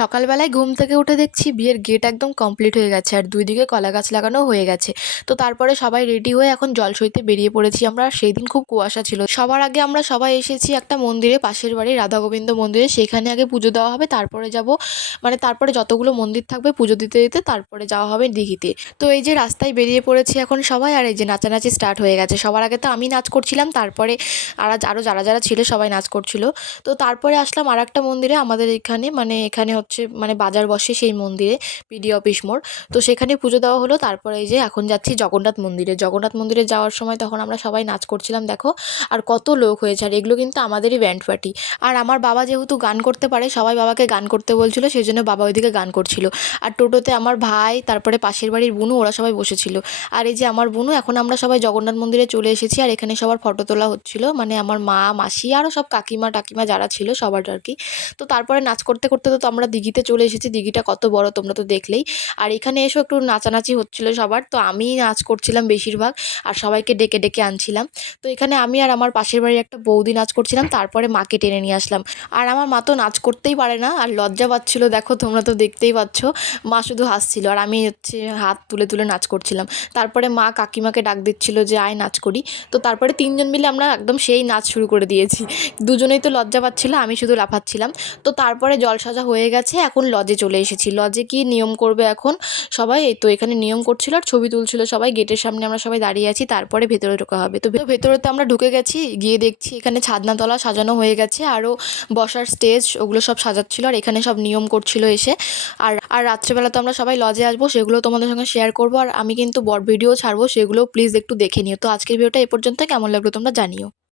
সকালবেলায় ঘুম থেকে উঠে দেখছি বিয়ের গেট একদম কমপ্লিট হয়ে গেছে আর দুই দিকে কলা গাছ লাগানো হয়ে গেছে। তো তারপরে সবাই রেডি হয়ে এখন জলসইতে বেরিয়ে পড়েছি আমরা। আর সেই দিন খুব কুয়াশা ছিল। সবার আগে আমরা সবাই এসেছি একটা মন্দিরে, পাশের বাড়ি রাধা গোবিন্দ মন্দিরে। সেখানে আগে পুজো দেওয়া হবে, তারপরে যাব, মানে তারপরে যতগুলো মন্দির থাকবে পুজো দিতে দিতে তারপরে যাওয়া হবে দিঘিতে। তো এই যে রাস্তায় বেরিয়ে পড়েছি এখন সবাই, আর এই যে নাচানাচি স্টার্ট হয়ে গেছে। সবার আগে তো আমি নাচ করছিলাম, তারপরে আরও যারা যারা ছিল সবাই নাচ করছিল। তো তারপরে আসলাম আর একটা মন্দিরে আমাদের এখানে, মানে এখানে হচ্ছে মানে বাজার বসে সেই মন্দিরে, পিডি অফিস মোড়। তো সেখানে পুজো দেওয়া হলো। তারপরে এই যে এখন যাচ্ছি জগন্নাথ মন্দিরে। জগন্নাথ মন্দিরে যাওয়ার সময় তখন আমরা সবাই নাচ করছিলাম, দেখো আর কত লোক হয়েছে। আর এগুলো কিন্তু আমাদেরই ব্যান্ড পার্টি। আর আমার বাবা যেহেতু গান করতে পারে, সবাই বাবাকে গান করতে বলছিল, সেই জন্য বাবা ওইদিকে গান করছিল। আর টোটোতে আমার ভাই, তারপরে পাশের বাড়ির বুনু, ওরা সবাই বসেছিল। আর এই যে আমার বুনু, এখন আমরা সবাই জগন্নাথ মন্দিরে চলে এসেছি। আর এখানে সবার ফটো তোলা হচ্ছিল, মানে আমার মা, মাসি, আরও সব কাকিমা টাকিমা যারা ছিল সবার আর কি। তো তারপরে নাচ করতে করতে তো আমরা দিঘিতে চলে এসেছি। দিঘিটা কত বড় তোমরা তো দেখলেই। আর এখানে এসেও একটু নাচানাচি হচ্ছিল সবার, তো আমি নাচ করছিলাম বেশিরভাগ, আর সবাইকে ডেকে ডেকে আনছিলাম। তো এখানে আমি আর আমার পাশের বাড়ির একটা বৌদি নাচ করছিলাম, তারপরে মাকে টেনে নিয়ে আসলাম। আর আমার মা তো নাচ করতেই পারে না, আর লজ্জা পাচ্ছিল, দেখো তোমরা তো দেখতেই পাচ্ছ। মা শুধু হাসছিল আর আমি হচ্ছে হাত তুলে তুলে নাচ করছিলাম। তারপরে মা কাকিমাকে ডাক দিচ্ছিল যে আয় নাচ করি। তো তারপরে তিনজন মিলে আমরা একদম সেই নাচ শুরু করে দিয়েছি। দুজনেই তো লজ্জা পাচ্ছিল, আমি শুধু লাফাচ্ছিলাম। তো তারপরে জল সাজা হয়ে গেছে, এখন লজে চলে এসেছি। লজে কি নিয়ম করবে এখন সবাই, এই তো এখানে নিয়ম করছিল আর ছবি তুলছিল সবাই। গেটের সামনে আমরা সবাই দাঁড়িয়ে আছি, তারপরে ভেতরে ঢোকা হবে। তো ভেতরে তো আমরা ঢুকে গেছি, গিয়ে দেখছি এখানে ছাদনাতলা সাজানো হয়ে গেছে, আরও বসার স্টেজ ওগুলো সব সাজাচ্ছিল, আর এখানে সব নিয়ম করছিল এসে। আর আর রাত্রেবেলা তো আমরা সবাই লজে আসবো, সেগুলো তোমাদের সঙ্গে শেয়ার করবো। আর আমি কিন্তু ভিডিও ছাড়বো, সেগুলো প্লিজ একটু দেখে নিও। তো আজকের ভিডিওটা এ পর্যন্ত, কেমন লাগলো তোমরা জানিও।